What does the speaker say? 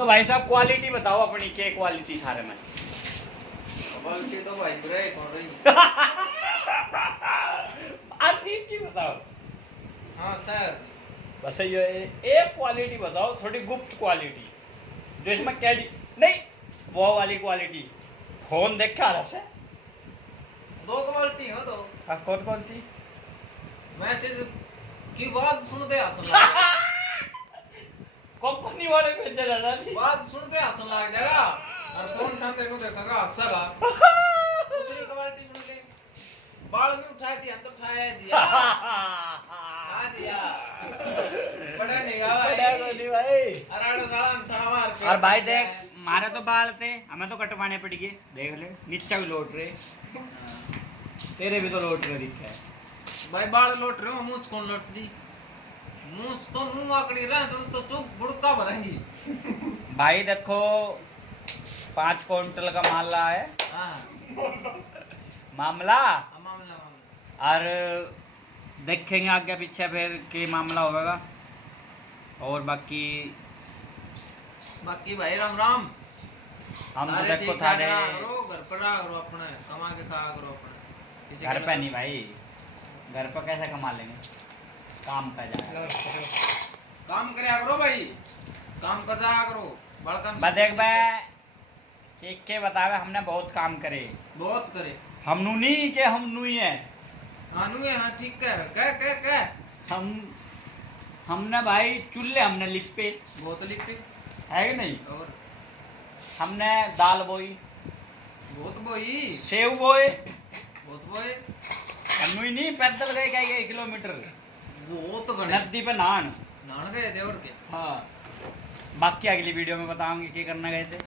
तो भाई साहब क्वालिटी बताओ अपनी, क्या क्वालिटी थारे में? क्वालिटी तो भाई ब्रेक हो रही आरसीएफ की बताओ। हाँ सर बताइए, एक क्वालिटी बताओ, थोड़ी गुप्त क्वालिटी जो इसमें नहीं, वो वाली क्वालिटी। फोन देख के आ रहा है। दो क्वालिटी हो तो कौन कौन सी? मैसेज की बात सुनते हंसन लग कंपनी वाले भेजा दादा जी। बात सुनते हंसन लग जाएगा और फोन उठाते को देखेगा हंसेगा। दूसरी क्वालिटी सुन के बाल में उठाए थी, हम तो उठाया दिया उठा दिया बड़ा निगाह भाई। अराड़ साला उठा मार के। और भाई देख, मारे तो बाल थे, हमें तो कटवाने पड़ गए। देख ले, नीचा भी लौट रहे, तेरे भी तो लौट रहे दिख है भाई। बाल लौट रहे हो, मूंछ कौन लौट दी? मूंछ तो मुंह आकड़ी रहे तो चुप बुड़का भरेंगी। भाई देखो, 5 क्विंटल का मामला है। हाँ मामला मामला और देखेंगे आगे पीछे फिर के मामला होगा। और बाकी भाई राम राम। हम तो सारे देखो ठीक ठाक थारे रहा करो, घर पर रहा करो, अपने कमा के खा करो अपने। किसी घर के पे लगे- नहीं भाई, घर पर कैसे कमा लेंगे, काम पे जाए। काम करया करो भाई, काम कर जाया करो बड़का। बस देख बे, चेक के बतावे, हमने बहुत काम करे। बहुत करे हमनू नहीं के हमनू ही है। आनू है। हाँ ठीक है, कह हमने भाई चूल्हे हमने लिपे बहुत लिपी है कि नहीं, और हमने दाल बोई, बहुत बोई, सेव बोए। बहुत बोए, हमनू ही नहीं पैदल गए क्या 1 किलोमीटर बहुत गणे नदी पे नहान। नान गए थे और क्या। हाँ, बाकी अगली वीडियो में बताऊंगी क्या करना गए थे।